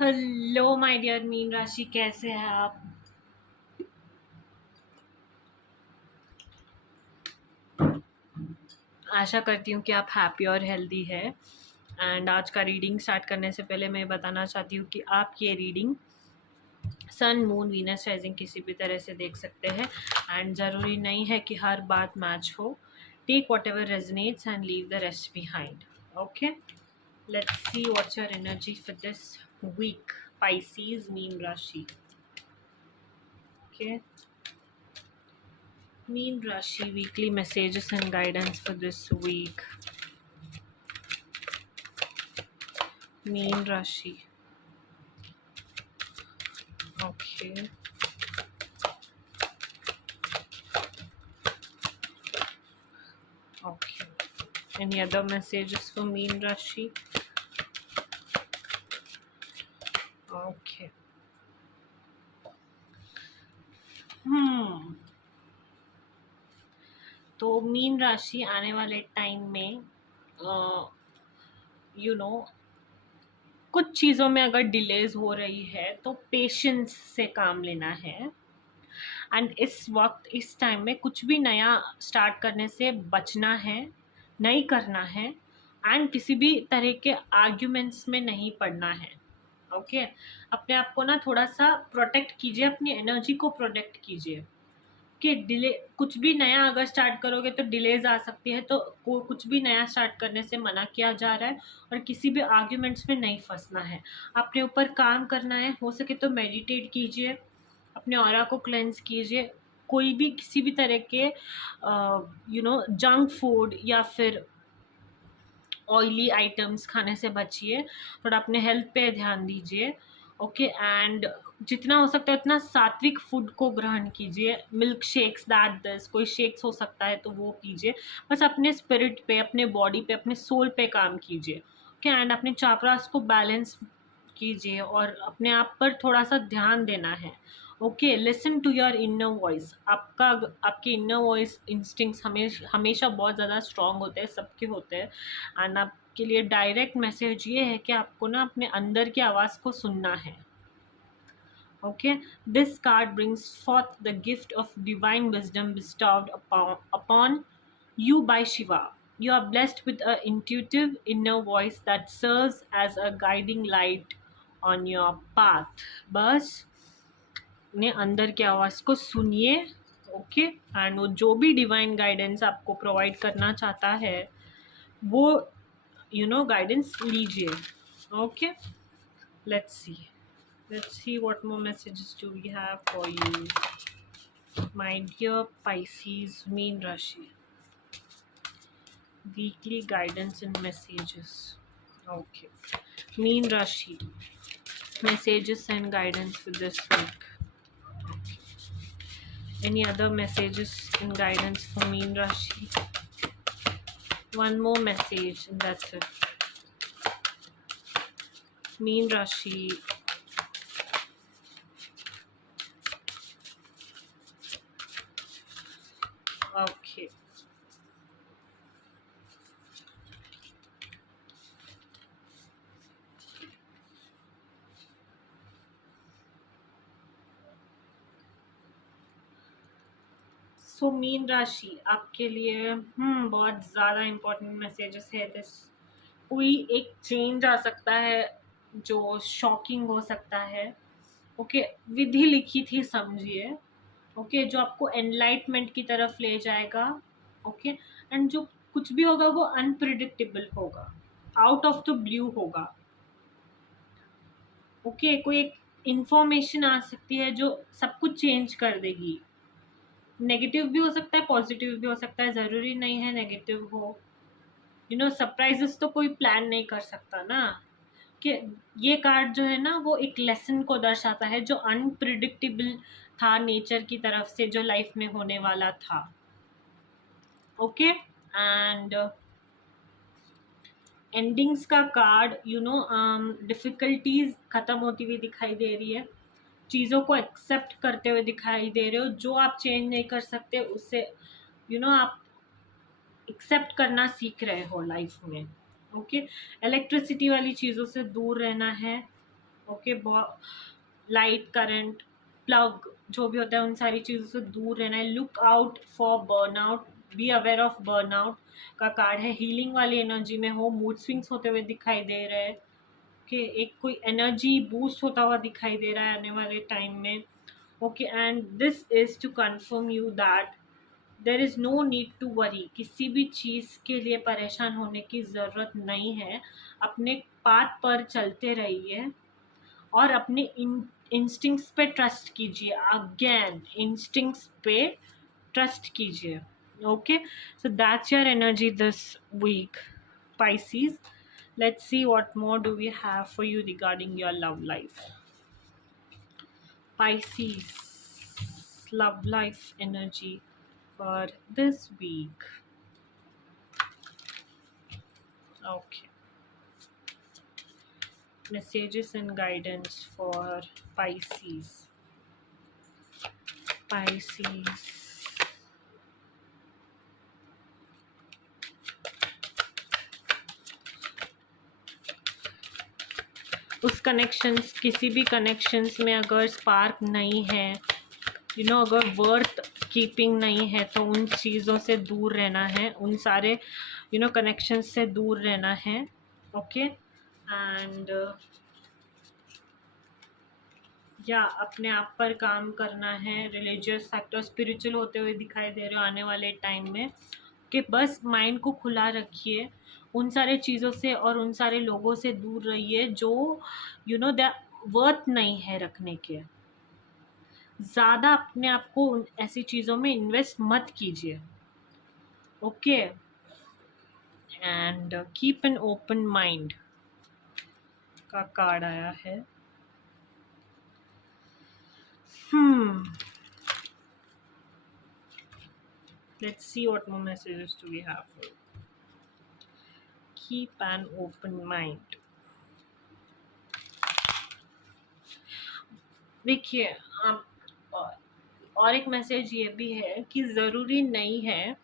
Hello my dear mean राशि, कैसे हैं आप। आशा करती हूँ कि आप हैप्पी और हेल्दी है। एंड आज का रीडिंग स्टार्ट करने से पहले मैं बताना चाहती हूँ कि आप ये reading sun moon Venus rising किसी भी तरह से देख सकते हैं। एंड ज़रूरी नहीं है कि हर बात मैच हो। Take whatever resonates and leave the rest behind. Okay, let's see what's your energy for this week, Pisces Meen Rashi. Okay, Mean Rashi weekly messages and guidance for this week. Mean Rashi. Okay. Okay. Any other messages for Mean Rashi? Okay. तो mean राशि आने वाले time में you know कुछ चीज़ों में अगर delays हो रही है तो पेशेंस से काम लेना है। एंड इस वक्त इस टाइम में कुछ भी नया स्टार्ट करने से बचना है, नहीं करना है। एंड किसी भी तरह के आर्ग्यूमेंट्स में नहीं पड़ना है। ओके, अपने आप को ना थोड़ा सा प्रोटेक्ट कीजिए, अपनी एनर्जी को प्रोटेक्ट कीजिए कि डिले कुछ भी नया अगर स्टार्ट करोगे तो डिलेज आ सकती है। तो कुछ भी नया स्टार्ट करने से मना किया जा रहा है और किसी भी आर्ग्यूमेंट्स में नहीं फंसना है। अपने ऊपर काम करना है। हो सके तो मेडिटेट कीजिए, अपने ऑरा को क्लेंस कीजिए। कोई भी किसी भी तरह के जंक फूड या फिर ऑयली आइटम्स खाने से बचिए। थोड़ा अपने हेल्थ पे ध्यान दीजिए। ओके, एंड जितना हो सकता है उतना सात्विक फूड को ग्रहण कीजिए। मिल्क शेक्स, दैट दिस कोई शेक्स हो सकता है तो वो पीजिए। बस अपने स्पिरिट पे, अपने बॉडी पे, अपने सोल पे काम कीजिए। ओके, एंड अपने चाक्रास को बैलेंस कीजिए और अपने आप पर थोड़ा सा ध्यान देना है। Okay, listen to your inner voice. आपके इनर वॉइस इंस्टिंक्ट्स हमेशा बहुत ज़्यादा स्ट्रांग होते हैं, सबके होते हैं। एंड आपके लिए डायरेक्ट मैसेज ये है कि आपको ना अपने अंदर की आवाज़ को सुनना है। Okay, this card brings forth the gift of divine wisdom bestowed upon you by Shiva. You are blessed with a intuitive inner voice that serves as a guiding light on your path. बस अपने अंदर की आवाज़ को सुनिए। Okay, and वो जो भी डिवाइन गाइडेंस आपको प्रोवाइड करना चाहता है वो गाइडेंस लीजिए। Okay, let's C what more messages do we have for you, my dear Pisces mean Rashi. Weekly guidance and messages. Okay, mean Rashi messages and guidance for this week. Any other messages and guidance for mean Rashi? One more message and that's it. Mean Rashi. Okay. So mean राशि आपके लिए बहुत ज़्यादा important messages है this. कोई एक change आ सकता है जो शॉकिंग हो सकता है। ओके, विधि लिखी थी समझिए। ओके, जो आपको एनलाइटमेंट की तरफ ले जाएगा। ओके, एंड जो कुछ भी होगा वो अनप्रिडिक्टेबल होगा, आउट ऑफ द ब्लू होगा। ओके, कोई एक इंफॉर्मेशन आ सकती है जो सब कुछ चेंज कर देगी। नेगेटिव भी हो सकता है, पॉजिटिव भी हो सकता है, ज़रूरी नहीं है नेगेटिव हो। सरप्राइजेस तो कोई प्लान नहीं कर सकता ना। कि ये कार्ड जो है ना वो एक लेसन को दर्शाता है जो अनप्रिडिक्टेबल था नेचर की तरफ से, जो लाइफ में होने वाला था। ओके, एंड एंडिंग्स का कार्ड डिफ़िकल्टीज ख़त्म होती हुई दिखाई दे रही है। चीज़ों को एक्सेप्ट करते हुए दिखाई दे रहे हो। जो आप चेंज नहीं कर सकते उससे आप एक्सेप्ट करना सीख रहे हो लाइफ में। ओके, इलेक्ट्रिसिटी वाली चीज़ों से दूर रहना है। ओके, लाइट, करंट, प्लग, जो भी होता है उन सारी चीज़ों से दूर रहना है। Look out for burnout, be aware of burnout का कार्ड है। हीलिंग वाली एनर्जी में हो, मूड स्विंग्स होते हुए दिखाई दे रहे हैं कि एक कोई एनर्जी बूस्ट होता हुआ दिखाई दे रहा है आने वाले टाइम में। Okay, and this is to confirm you that there is no need to worry, किसी भी चीज़ के लिए परेशान होने की ज़रूरत नहीं है। अपने पाथ पर चलते रहिए और अपने इंस्टिंक्ट्स पे ट्रस्ट कीजिए। अगेन इंस्टिंक्ट्स पे ट्रस्ट कीजिए। Okay, so that's your energy this week, Pisces. Let's see what more do we have for you regarding your love life. Pisces, love life energy for this week. Okay, messages and guidance for Pisces. Pisces. उस connections, किसी भी connections में अगर spark नहीं है, अगर worth keeping नहीं है, तो उन चीज़ों से दूर रहना है, उन सारे कनेक्शंस से दूर रहना है। ओके, एंड या अपने आप पर काम करना है। रिलीजियस फैक्टर, स्पिरिचुअल होते हुए दिखाई दे रहे हो आने वाले टाइम में, कि बस माइंड को खुला रखिए, उन सारे चीज़ों से और उन सारे लोगों से दूर रहिए जो द वर्थ नहीं है रखने के। ज़्यादा अपने आप को ऐसी चीज़ों में इन्वेस्ट मत कीजिए। Okay, and keep an open mind का कार्ड आया है। Let's see what more messages do we have for you. Keep an open mind. देखिए, आप और एक मैसेज ये भी है कि ज़रूरी नहीं है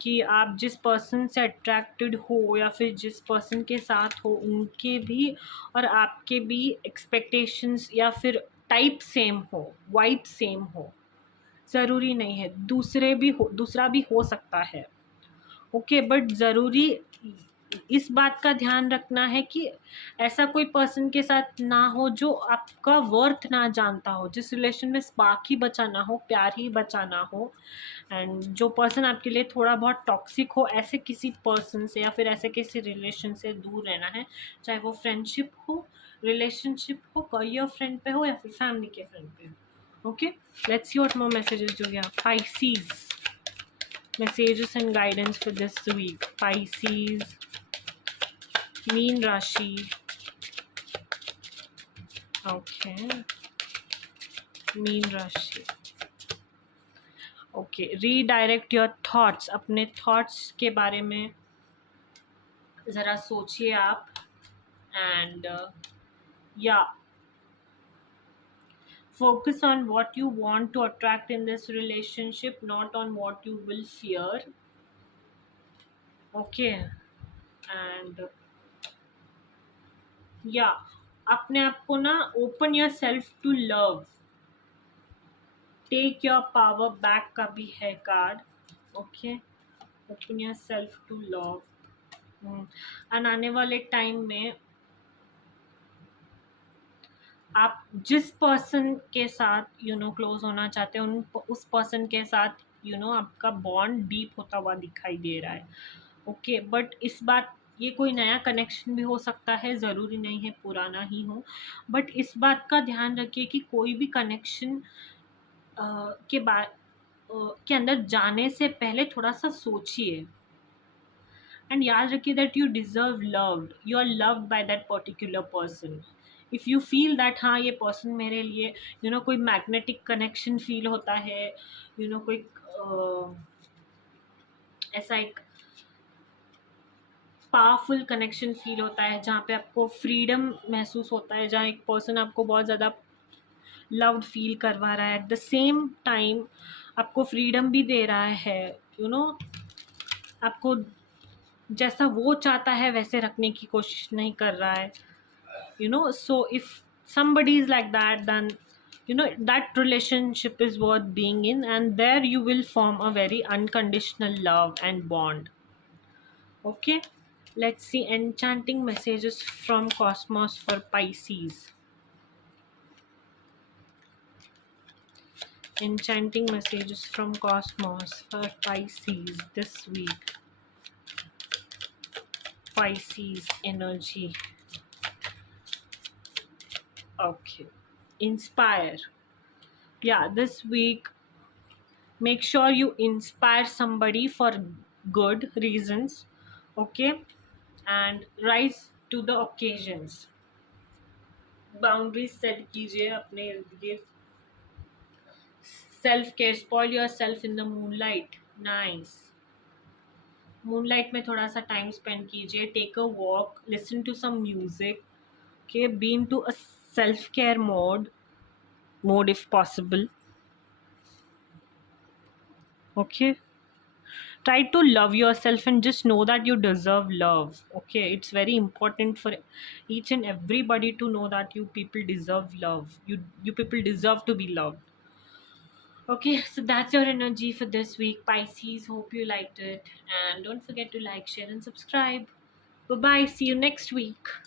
कि आप जिस पर्सन से अट्रैक्टेड हो या फिर जिस पर्सन के साथ हो उनके भी और आपके भी एक्सपेक्टेशंस या फिर टाइप सेम हो, वाइब सेम हो। ज़रूरी नहीं है, दूसरा भी हो सकता है। ओके, बट ज़रूरी इस बात का ध्यान रखना है कि ऐसा कोई पर्सन के साथ ना हो जो आपका वर्थ ना जानता हो, जिस रिलेशन में स्पार्क ही बचा ना हो, प्यार ही बचा ना हो, एंड जो पर्सन आपके लिए थोड़ा बहुत टॉक्सिक हो, ऐसे किसी पर्सन से या फिर ऐसे किसी रिलेशन से दूर रहना है। चाहे वो फ्रेंडशिप हो, रिलेशनशिप हो, करियर फ्रेंड पे हो या फिर फैमिली के फ्रेंड पे हो। Okay, let's see what more messages जो गया। Pisces, messages and guidance for this week. Pisces, mean Rashi. Okay, mean Rashi. Okay, redirect your thoughts, अपने थॉट्स के बारे में ज़रा सोचिए आप, एंड या focus on what you want to attract in this relationship, not on what you will fear. Okay, and या अपने आप को ना open yourself to love, take your power back का भी है card. Okay, open yourself to love, and आने वाले टाइम में आप जिस पर्सन के साथ क्लोज होना चाहते हैं उस पर्सन के साथ आपका बॉन्ड डीप होता हुआ दिखाई दे रहा है। ओके, बट इस बात, ये कोई नया कनेक्शन भी हो सकता है, ज़रूरी नहीं है पुराना ही हो, बट इस बात का ध्यान रखिए कि कोई भी कनेक्शन के बाद के अंदर जाने से पहले थोड़ा सा सोचिए, एंड याद रखिए that you deserve loved, you are loved by that particular person. If you feel that हाँ ये पर्सन मेरे लिए कोई मैग्नेटिक कनेक्शन फील होता है, कोई ऐसा एक पावरफुल कनेक्शन फील होता है जहाँ पे आपको फ्रीडम महसूस होता है, जहाँ एक पर्सन आपको बहुत ज़्यादा लव्ड फील करवा रहा है, एट द सेम टाइम आपको फ्रीडम भी दे रहा है, आपको जैसा वो चाहता है वैसे रखने की कोशिश नहीं कर रहा है, so if somebody is like that, then you know that relationship is worth being in, and there you will form a very unconditional love and bond. Okay, let's see enchanting messages from cosmos for Pisces. Enchanting messages from cosmos for Pisces this week. Pisces energy. Okay, inspire. Yeah, this week make sure you inspire somebody for good reasons. Okay, and rise to the occasions. Boundaries set कीजिए अपने इर्द गिर्द. Self care, spoil yourself in the moonlight. Nice. Moonlight में थोड़ा सा time spend कीजिए. Take a walk, listen to some music. Okay, be into a self-care mode if possible. Okay, try to love yourself and just know that you deserve love. Okay, it's very important for each and everybody to know that you people deserve love. You people deserve to be loved. Okay, so that's your energy for this week, Pisces. Hope you liked it, and don't forget to like, share and subscribe. Bye bye, see you next week.